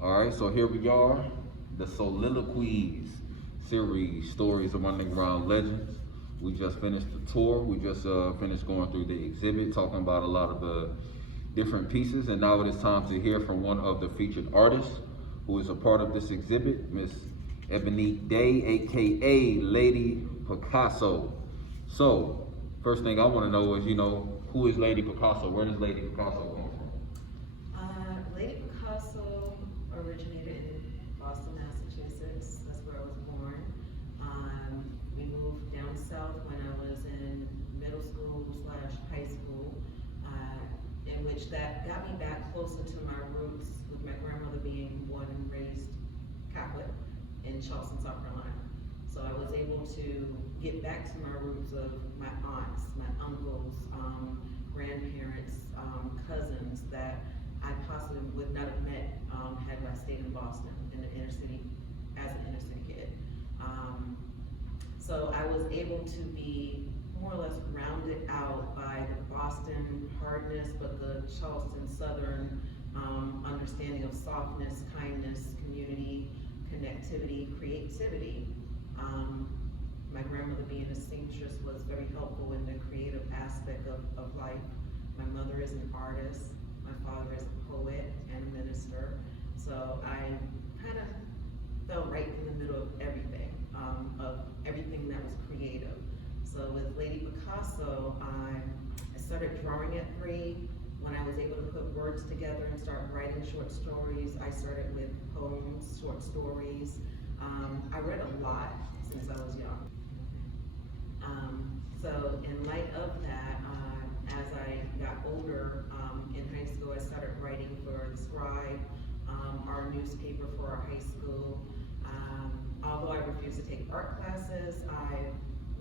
All right, so here we are, the SOULiloquies series, stories of underground legends. We just finished the tour. We just finished going through the exhibit, talking about a lot of the different pieces, and now it is time to hear from one of the featured artists who is a part of this exhibit, Miss Ebonique Daye, aka Lady Picasso. So, first thing I want to know is, who is Lady Picasso? Where does Lady Picasso come from? Lady Picasso originated in Boston, Massachusetts. That's where I was born. We moved down south when I was in middle school / high school, in which that got me back closer to my roots, with my grandmother being born and raised Catholic in Charleston, South Carolina. So I was able to get back to my roots of my aunts, my uncles, grandparents, cousins that I possibly would not have met had I stayed in Boston, in the inner city, as an inner city kid. So I was able to be more or less rounded out by the Boston hardness, but the Charleston Southern understanding of softness, kindness, community, connectivity, creativity. My grandmother, being a seamstress, was very helpful in the creative aspect of life. My mother is an artist. My father is a poet and a minister. So I kind of fell right in the middle of everything that was creative. So with Lady Picasso, I started drawing at 3. When I was able to put words together and start writing short stories, I started with poems, short stories. I read a lot since I was young. So in light of that, as I got older, in high school, I started writing for The Scribe, our newspaper for our high school. Although I refused to take art classes, I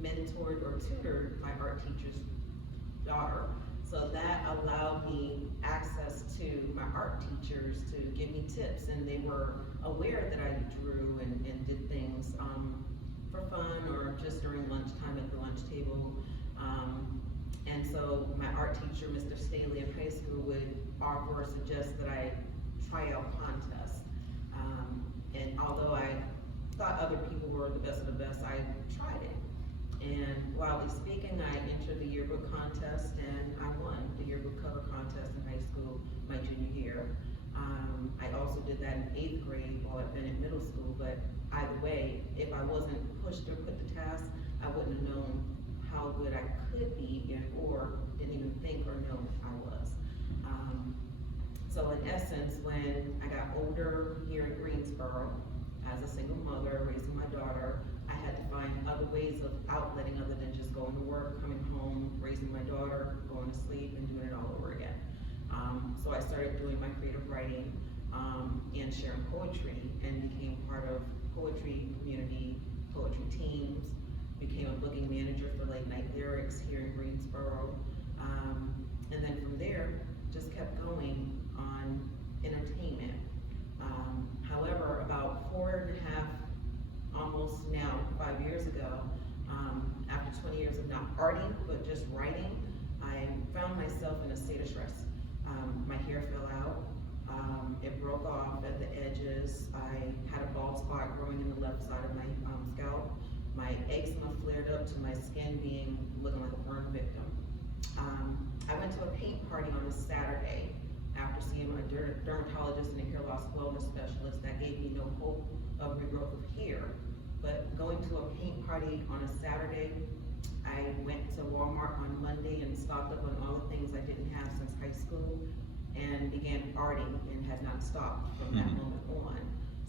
mentored or tutored my art teacher's daughter. So that allowed me access to my art teachers to give me tips, and they were aware that I drew and did things for fun or just during lunchtime at the lunch table. And so my art teacher, Mr. Staley, in high school would offer or suggest that I try out contests. And although I thought other people were the best of the best, I tried it. And wildly speaking, I entered the yearbook contest and I won the yearbook cover contest in high school my junior year. I also did that in 8th grade while I'd been in middle school, but either way, if I wasn't pushed or put to task, I wouldn't have known how good I could be or didn't even think or know I was. So in essence, when I got older here in Greensboro, as a single mother raising my daughter, I had to find other ways of outletting other than just going to work, coming home, raising my daughter, going to sleep, and doing it all over again. So I started doing my creative writing and sharing poetry, and became part of poetry community, poetry teams, became a booking manager for Late Night Lyrics here in Greensboro. And then from there, just kept going on entertainment. However, about 4.5, almost now 5 years ago, after 20 years of not arting, but just writing, I found myself in a state of stress. My hair fell out, it broke off at the edges, I had a bald spot growing in the left side of my scalp, my eczema flared up to my skin looking like a burn victim. I went to a paint party on a Saturday after seeing my dermatologist and a hair loss wellness specialist. That gave me no hope of regrowth of hair. But going to a paint party on a Saturday, I went to Walmart on Monday and stocked up on all the things I didn't have since high school, and began arting and has not stopped from that moment on.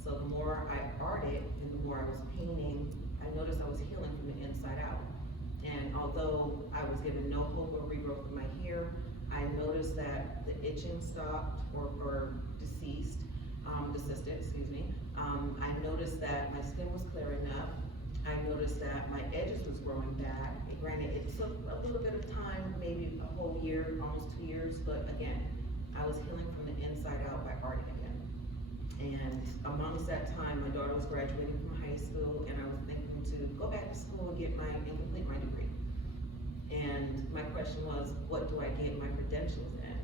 So the more I arted and the more I was painting, I noticed I was healing from the inside out. And although I was given no hope of regrowth of my hair, I noticed that the itching stopped or desisted, excuse me. I noticed that my skin was clearing up. I noticed that my edges was growing back. Granted, it took a little bit of time, maybe a whole year, almost 2 years, but again, I was healing from the inside out by arting again. And amongst that time, my daughter was graduating from high school, and I was thinking to go back to school and complete my degree. And my question was, what do I get my credentials in?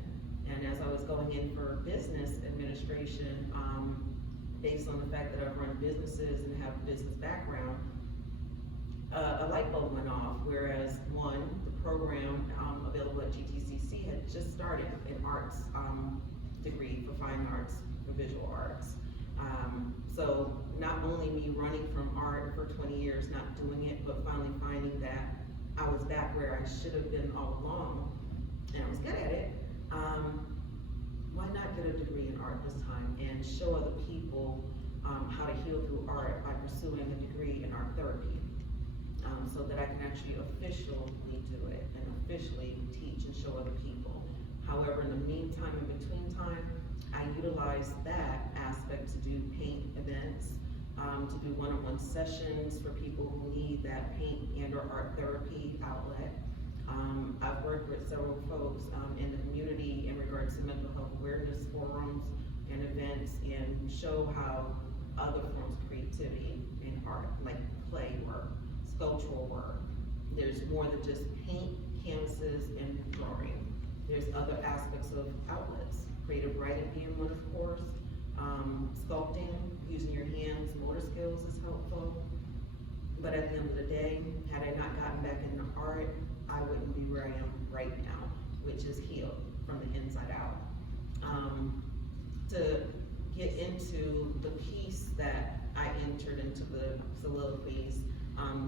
And as I was going in for business administration, based on the fact that I've run businesses and have a business background, a light bulb went off, whereas the program available at GTCC had just started an arts degree for fine arts, for visual arts. So not only me running from art for 20 years, not doing it, but finally finding that I was back where I should have been all along, and I was good at it. Why not get a degree in art this time and show other people how to heal through art by pursuing a degree in art therapy, so that I can actually officially do it and officially teach and show other people. However, in the meantime, in between time, I utilize that aspect to do paint events, to do one-on-one sessions for people who need that paint and or art therapy outlet. I've worked with several folks in the community in regards to mental health awareness forums and events, and show how other forms of creativity in art, like clay work, sculptural work, there's more than just paint, canvases, and drawing. There's other aspects of outlets. Creative writing being one, of course. Sculpting, using your hands, motor skills is helpful. But at the end of the day, had I not gotten back into art, I wouldn't be where I am right now, which is healed from the inside out. To get into the piece that I entered into the soliloquies,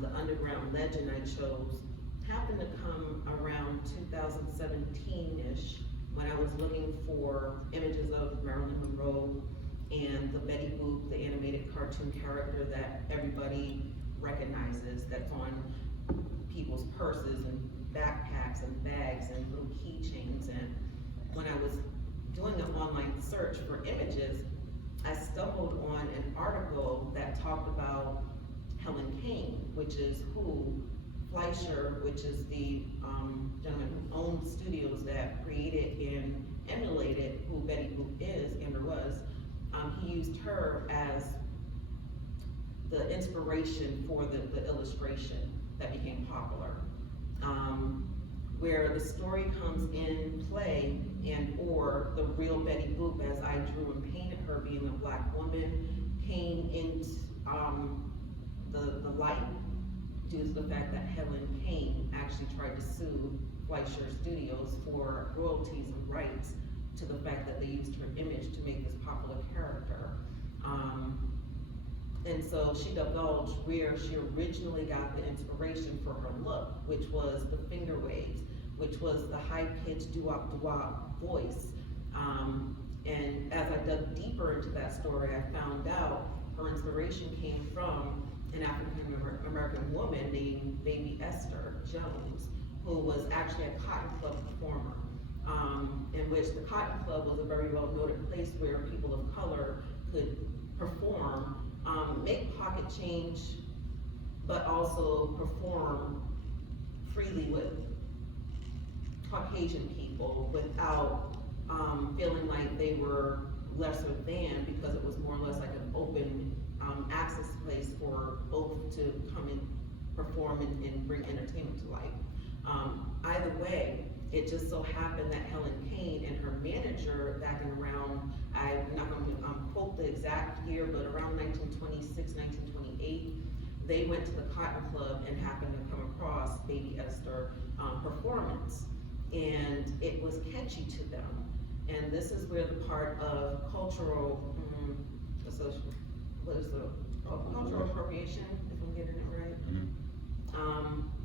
the underground legend I chose happened to come around 2017-ish, when I was looking for images of Marilyn Monroe and the Betty Boop, the animated cartoon character that everybody recognizes, that's on people's purses and backpacks and bags and little keychains. And when I was doing an online search for images, I stumbled on an article that talked about Helen Kane, which is who Fleischer, which is the gentleman who owned studios that created and emulated who Betty Boop is and or was. He used her as the inspiration for the illustration that became popular. Where the story comes in play and or the real Betty Boop, as I drew and painted her being a black woman, came into the light due to the fact that Helen Kane actually tried to sue Fleischer Studios for royalties and rights to the fact that they used her image to make this popular character. And so she divulged where she originally got the inspiration for her look, which was the finger waves, which was the high-pitched doo-wop voice. And as I dug deeper into that story, I found out her inspiration came from an African-American woman named Baby Esther Jones, who was actually a Cotton Club performer, in which the Cotton Club was a very well-noted place where people of color could perform, make pocket change, but also perform freely with Caucasian people without feeling like they were lesser than, because it was more or less like an open access place for both to come and perform and bring entertainment to life. Either way, it just so happened that Helen Kane and her manager back in around, I'm not going to quote the exact year, but around 1926, 1928, they went to the Cotton Club and happened to come across Baby Esther performance. And it was catchy to them. And this is where the part of cultural, cultural appropriation, if I'm getting it right.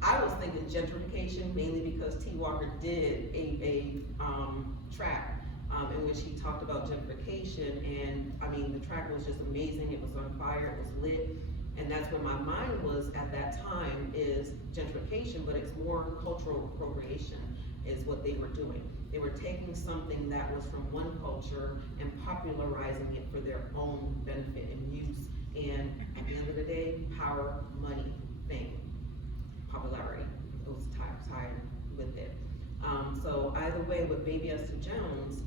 I was thinking gentrification, mainly because T. Walker did a track in which he talked about gentrification, and I mean, the track was just amazing. It was on fire, it was lit, and that's where my mind was at that time, is gentrification, but it's more cultural appropriation is what they were doing. They were taking something that was from one culture and popularizing it for their own benefit and use. And at the end of the day, power, money, fame, popularity, those tied with it. So either way, with Baby Esther Jones,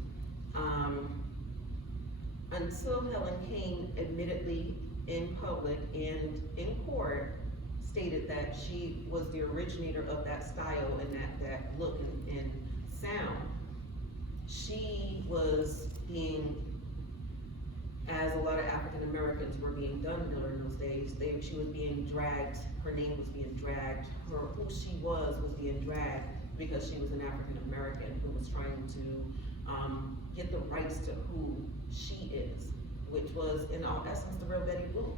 until Helen Kane admittedly in public and in court stated that she was the originator of that style and that look and sound, she was being, as a lot of African Americans were being done during those days. She was being dragged, her name was being dragged, who she was being dragged because she was an African American who was trying to get the rights to who she is, which was in all essence the real Betty Boop.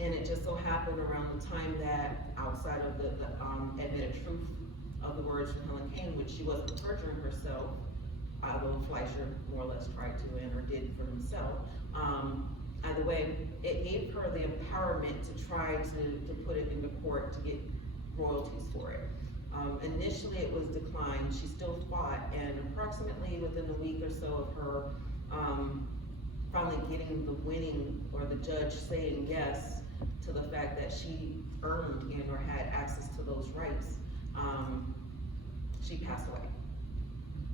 And it just so happened around the time that, outside of the admitted truth of the words from Helen Kane, which she wasn't perjuring herself, although Fleischer more or less tried to and or did for himself. Either way, it gave her the empowerment to try to put it into court to get royalties for it. Initially it was declined. She still fought, and approximately within a week or so of her finally getting the winning, or the judge saying yes to the fact that she earned and or had access to those rights, she passed away.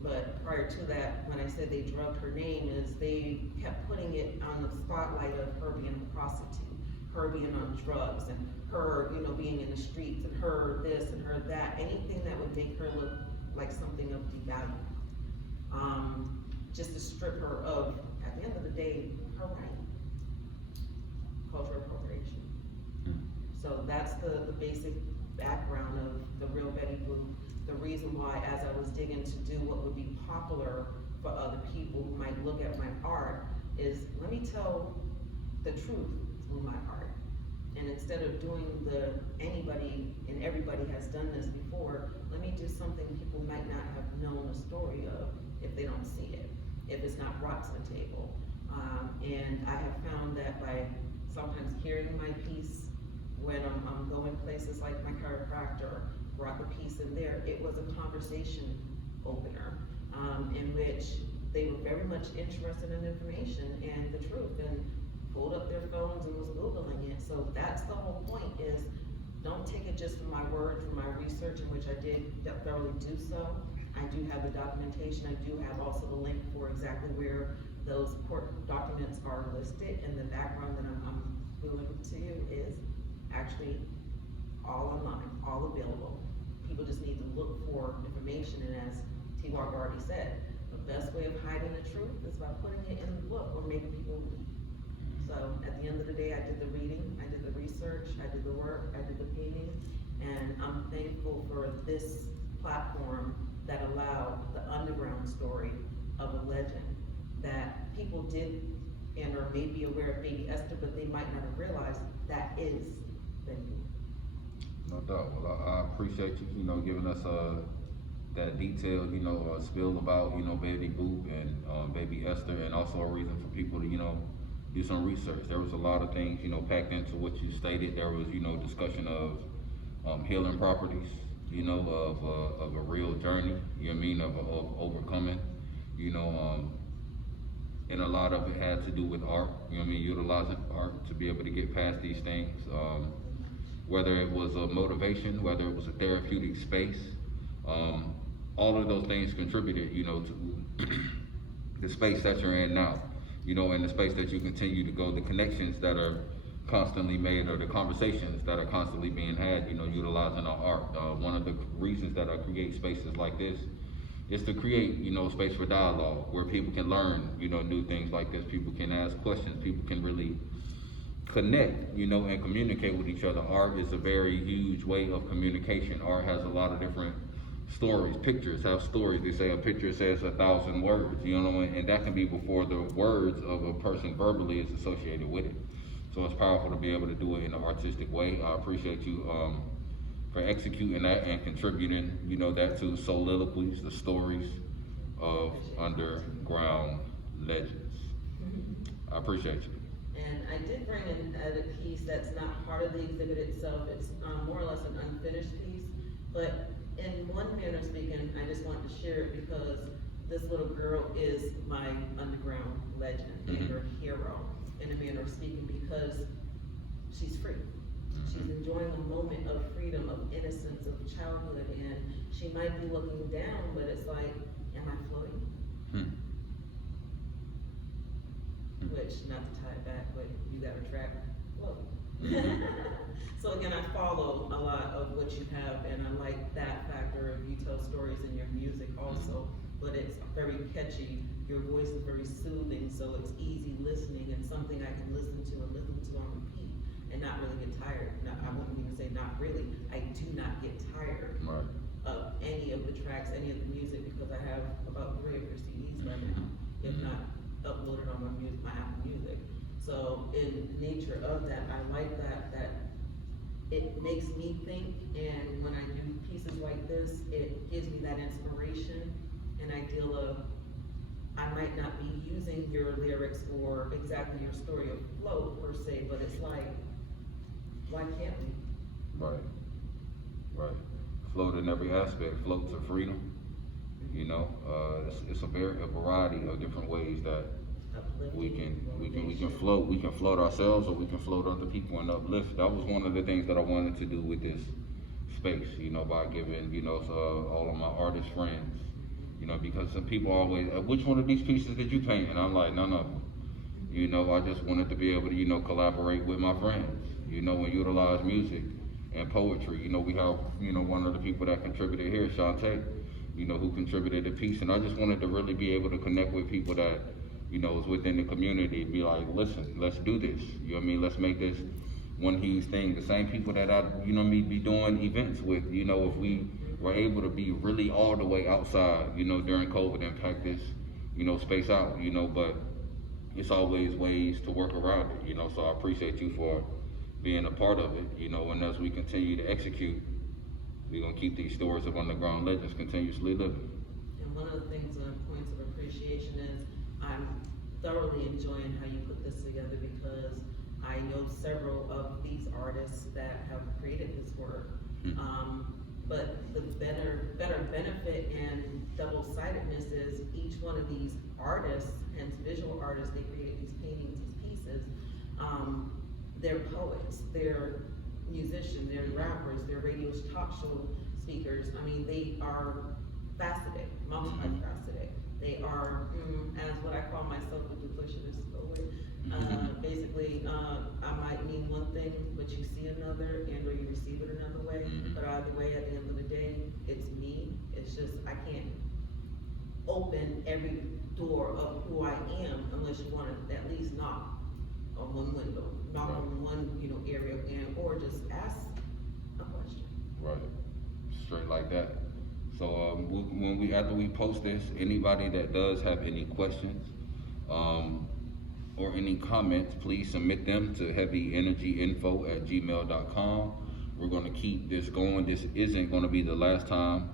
But prior to that, when I said they drugged her name, is they kept putting it on the spotlight of her being a prostitute, her being on drugs, and her, you know, being in the streets, and her this and her that, anything that would make her look like something of devalue. Just to strip her of, at the end of the day, her right. Cultural appropriation. So that's the basic background of the real Betty Boop. The reason why, as I was digging to do what would be popular for other people who might look at my art, is let me tell the truth through my art. And instead of doing the anybody and everybody has done this before, let me do something people might not have known the story of if they don't see it, if it's not brought to the table. And I have found that by sometimes hearing my piece, when I'm going places like my chiropractor, brought the piece in there, it was a conversation opener, in which they were very much interested in information and the truth, and pulled up their phones and was Googling it. So that's the whole point, is don't take it just from my word, from my research, in which I did thoroughly do so. I do have the documentation. I do have also the link for exactly where those court documents are listed, and the background that I'm giving to you is actually all online, all available. People just need to look for information, and as T-Walk already said, the best way of hiding the truth is by putting it in the book or making people read. So at the end of the day, I did the reading, I did the research, I did the work, I did the painting, and I'm thankful for this platform that allowed the underground story of a legend that people did and or may be aware of Baby Esther, but they might not have realized that is Betty Boop. No doubt. Well, I appreciate you, giving us that detailed, spill about, Betty Boop and Baby Esther, and also a reason for people to, do some research. There was a lot of things, packed into what you stated. There was, discussion of healing properties, of a real journey, of overcoming, and a lot of it had to do with art, utilizing art to be able to get past these things. Whether it was a motivation, whether it was a therapeutic space, all of those things contributed, to the space that you're in now, and the space that you continue to go, the connections that are constantly made, or the conversations that are constantly being had, utilizing our art. One of the reasons that I create spaces like this is to create, space for dialogue, where people can learn, new things like this. People can ask questions. People can really connect, and communicate with each other. Art is a very huge way of communication. Art has a lot of different stories. Pictures have stories. They say a picture says 1,000 words, and that can be before the words of a person verbally is associated with it. So it's powerful to be able to do it in an artistic way. I appreciate you for executing that and contributing, that to SOULiloquies, the stories of underground legends. I appreciate you. And I did bring in a piece that's not part of the exhibit itself. It's more or less an unfinished piece, but in one manner speaking, I just wanted to share it because this little girl is my underground legend and her hero, in a manner of speaking, because she's free. She's enjoying a moment of freedom, of innocence, of childhood, and she might be looking down, but it's like, am I floating? Which, not to tie it back, but you got a track, whoa. So again, I follow a lot of what you have, and I like that factor of you tell stories in your music also, but it's very catchy your voice is very soothing, so it's easy listening and something I can listen to and listen to on repeat and not really get tired. Now, I wouldn't even say not really, I do not get tired Right. of any of the tracks, any of the music, because I have about 3 of your CDs right now, if not uploaded on my Apple Music. So in nature of that, I like that it makes me think, and when I do pieces like this, it gives me that inspiration, an ideal of, I might not be using your lyrics or exactly your story of flow per se, but it's like, why can't we? Right. Right. Float in every aspect. Float to freedom. You know, it's a variety of different ways that we can float. We can float ourselves, or we can float other people and uplift. That was one of the things that I wanted to do with this space. You know, by giving all of my artist friends. You know, because some people always, which one of these pieces did you paint? And I'm like, none of them. You know, I just wanted to be able to collaborate with my friends. You know, and utilize music and poetry. You know, we have one of the people that contributed here, Shantae. You know, who contributed a piece, and I just wanted to really be able to connect with people that is within the community. Be like, listen, let's do this. You know what I mean? Let's make this one huge thing. The same people that I be doing events with. You know, if we were able to be really all the way outside, during COVID and pack this, space out. But it's always ways to work around it. So I appreciate you for being a part of it. And as we continue to execute, we're gonna keep these stories of underground legends continuously living. And one of the things and points of appreciation is I'm thoroughly enjoying how you put this together, because I know several of these artists that have created this work. But the better benefit and double-sidedness is each one of these artists, hence visual artists, they created these paintings, these pieces. They're poets, they're musicians, they're rappers, they're radio talk show speakers. I mean, they are faceted, multifaceted. They are, as what I call myself, a duplicitous poet. Basically, I might mean one thing, but you see another, and or you receive it another way. But either way, at the end of the day, it's me. It's just, I can't open every door of who I am unless you want to at least knock on one window, knock on one, area, and or just ask a question. Right, straight like that. So after we post this, anybody that does have any questions or any comments, please submit them to heavyenergyinfo@gmail.com. We're going to keep this going. This isn't going to be the last time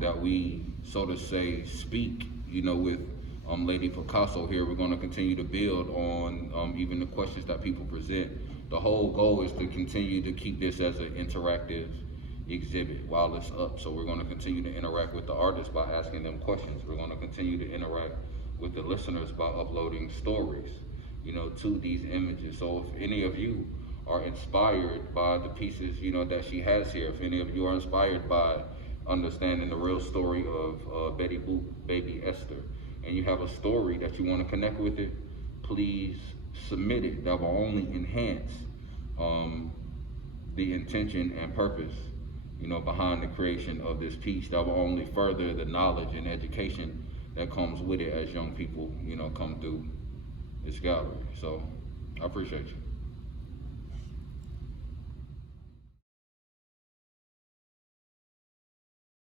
that we, so to say, speak, with Lady Picasso here. We're going to continue to build on even the questions that people present. The whole goal is to continue to keep this as an interactive exhibit while it's up. So we're going to continue to interact with the artists by asking them questions. We're going to continue to interact with the listeners by uploading stories, to these images. So if any of you are inspired by the pieces, that she has here, if any of you are inspired by understanding the real story of Betty Boop, Baby Esther, and you have a story that you want to connect with it, please submit it. That will only enhance the intention and purpose, behind the creation of this piece. That will only further the knowledge and education that comes with it as young people, come through this gallery. So I appreciate you.